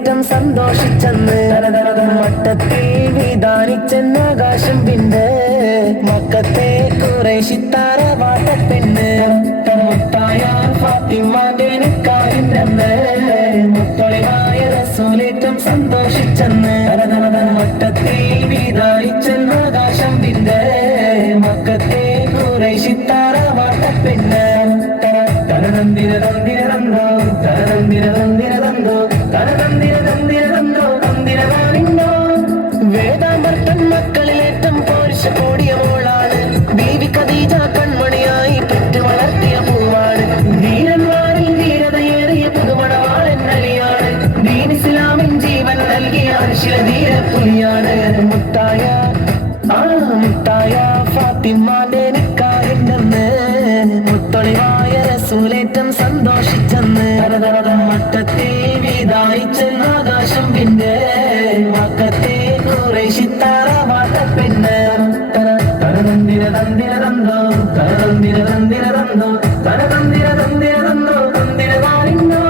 റസൂലേറ്റം സന്തോഷിച്ചെന്ന് മട്ടത്തിൽ വിധാനിച്ചെന്നാകാശം പിന്നെ മക്കത്തെ ഖുറൈശിത്താര വാട്ടപ്പെണ്ണ് മുത്തായ ഫാത്തിമാന്റെ നിക്കാഹിന്റെന്ന് മുത്തൊളിവായ റസൂലേറ്റം സന്തോഷിച്ചെന്ന് മട്ടത്തിൽ വിധാനിച്ചെന്നാകാശം പിന്നെ മക്കത്തെ ഖുറൈശിത്താര വാട്ടപ്പെണ്ണ് തനതന്തിര തന്തിര തന്തോ തനതന്തിര തന്തിര തന്തോ തനതന്തിര തന്തിര തന്തോ തന്തിര വാണിണ്ടോ വേദാമർത്തൻ മക്കളിലേറ്റം പോരിശ കൂടിയ മോളാണ് ബീവി ഖദീജ കൺമണിയായി പെറ്റു വളർത്തിയ പൂവാണ് ധീരന്മാരിൽ ധീരതയേറിയ പുതുമണവാളൻ അലിയാണ് ദീൻ ഇസ്ലാമിൻ ജീവൻ നൽകിയ അർശിലധീര പുലിയാണ് മുത്തായ ഫാത്തിമാന്റെ നിക്കാഹിന്റെന്ന് മുത്തൊളിവായ റസൂലേറ്റം സന്തോഷിച്ചെന്ന് മട്ടത്തെ വിധാനിച്ചെന്നാകാശം പിന്നെ മക്കത്തെ ഖുറൈശിത്താര വാട്ടപ്പെണ്ണ് തനതന്തിര തന്തിര തന്തോ തനതന്തിര തന്തിര തന്തോ തനതന്തിര തന്തിര തന്തോ തന്തിര വാണിണ്ടോ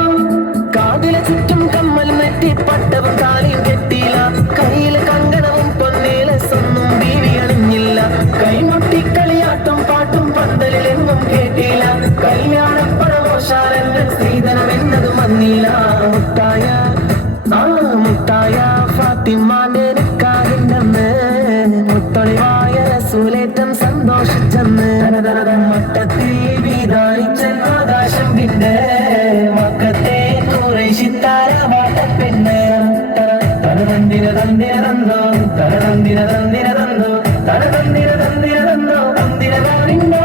കാതിലെ ചുറ്റും കമ്മൽ നെറ്റി പട്ടവും കാലിയും കെട്ടിയില്ല കയ്യിലെ കങ്കണവും പൊന്നേലെ സ്വന്നും ബീവി അണിഞ്ഞില്ല കൈമുട്ടി കളിയാട്ടും പാട്ടും പന്തലിലെങ്ങും കേട്ടില്ല കല്യാണപ്പഴമോശാലങ്ങൾ സ്ത്രീധനം എന്നതും വന്നില്ല മുത്തായ ഫാത്തിമാന്റെ നിക്കാഹിന്റെന്ന് മുത്തൊളിവായ റസൂലേറ്റം സന്തോഷിച്ചെന്ന് മട്ടത്തിൽ വിധാനിച്ചെന്നാകാശം പിന്നെ മക്കത്തെ ഖുറൈശിത്താര വാട്ടപ്പെണ്ണ് തനതന്തിര തന്തിര തന്തോ തനതന്തിര തന്തിര തന്തോ തനതന്തിര തന്തിര തന്തോ തന്തിര വാണിണ്ടോ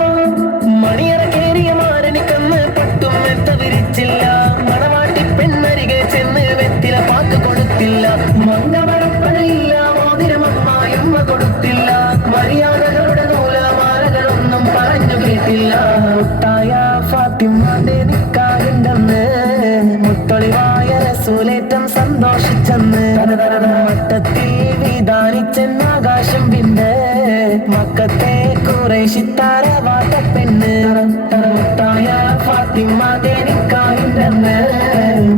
മണിയറ കേറിയ മാരനിക്കന്ന് പട്ടും മെത്ത വിരിച്ചില്ല മണവാട്ടി പെണ്ണരികെ ചെന്ന് വെത്തില പാക്ക് കൊടുത്തില്ല മംഗളപ്പനയില്ല മോതിരമമ്മായമ്മ കൊടുത്തില്ല മര്യാദകളുടെ നൂലമാലകളൊന്നും പറഞ്ഞു കേട്ടില്ല മുത്തായ ഫാത്തിമാന്റെ നിക്കാഹിന്റെന്ന് മുത്തൊളിവായ റസൂലേറ്റം സന്തോഷിച്ചെന്ന് മട്ടത്തിൽ വിധാനിച്ചെന്നാകാശം പിന്നെ മക്കത്തെ ഖുറൈശിത്താര വാട്ടപ്പെണ്ണ് മുത്തായ ഫാത്തിമാന്റെ നിക്കാഹിന്റെന്ന്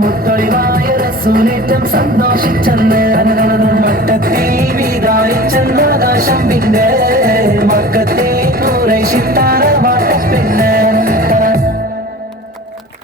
മുത്തൊളിവായ റസൂലേറ്റം സന്തോഷിച്ചെന്ന് മട്ടത്തിൽ വിധാനിച്ചെന്നാകാശം പിന്നെ